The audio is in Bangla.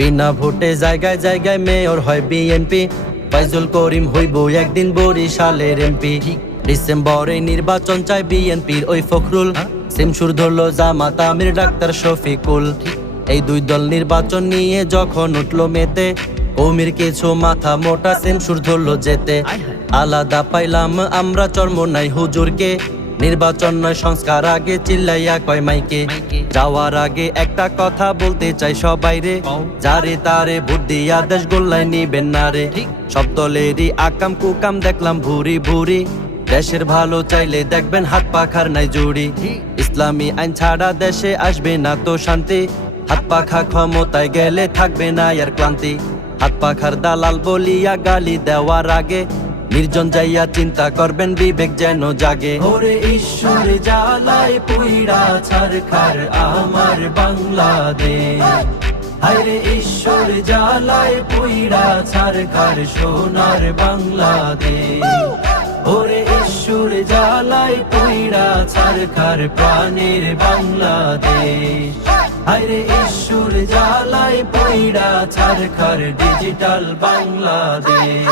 বিনা ভোটে জায়গায় জায়গায় মেয়র হয় বিএনপি। ফাইজুল করিম হইব একদিন বরিশালের এমপি। ডিসেম্বরে নির্বাচন চায় বিএনপির ওই ফখরুল। সিমসুর ধরল জামাত আমির ডাক্তার শফিকুল। এই দুই দল নির্বাচন নিয়ে যখন উঠলো মেতে, কৌমির কিছু মাথা মোটা সিমসুর ধরল যেতে। আলাদা পাইলাম আমরা চরমোনাই হুজুরকে, নির্বাচন নয় সংস্কার আগে চিল্লাইয়া কয় মাইকে। যাওয়ার আগে একটা কথা বলতে চাই সবাই রে, যারে তারে ভোট দিয়া দেশ গোল্লায় নিবেন না রে। সব দলেরই আকাম কুকাম দেখলাম ভুরি ভুরি, দেশের ভালো চাইলে দেখবেন হাত পাখার নাই জুড়ি। ইসলামী আইন ছাড়া দেশে আসবে না তো শান্তি, হাত পাখা ক্ষমতায় গেলে থাকবে না আর ক্লান্তি। হাত পাখার দালাল বলিয়া গালি দেওয়ার আগে নির্জন যাইয়া চিন্তা করবেন বিবেক যেন জাগে। ওরে ঈশ্বর জ্বালায় পুইড়া ছারখার আমার বাংলাদেশ, হায়রে ঈশ্বর জ্বালায় পুইড়া ছারখার সোনার বাংলাদেশ। ওরে ঈশ্বর জ্বালায় পুইড়া ছারখার প্রাণের বাংলাদেশ, হায়রে ঈশ্বর জ্বালায় পুইড়া ছারখার ডিজিটাল বাংলাদেশ।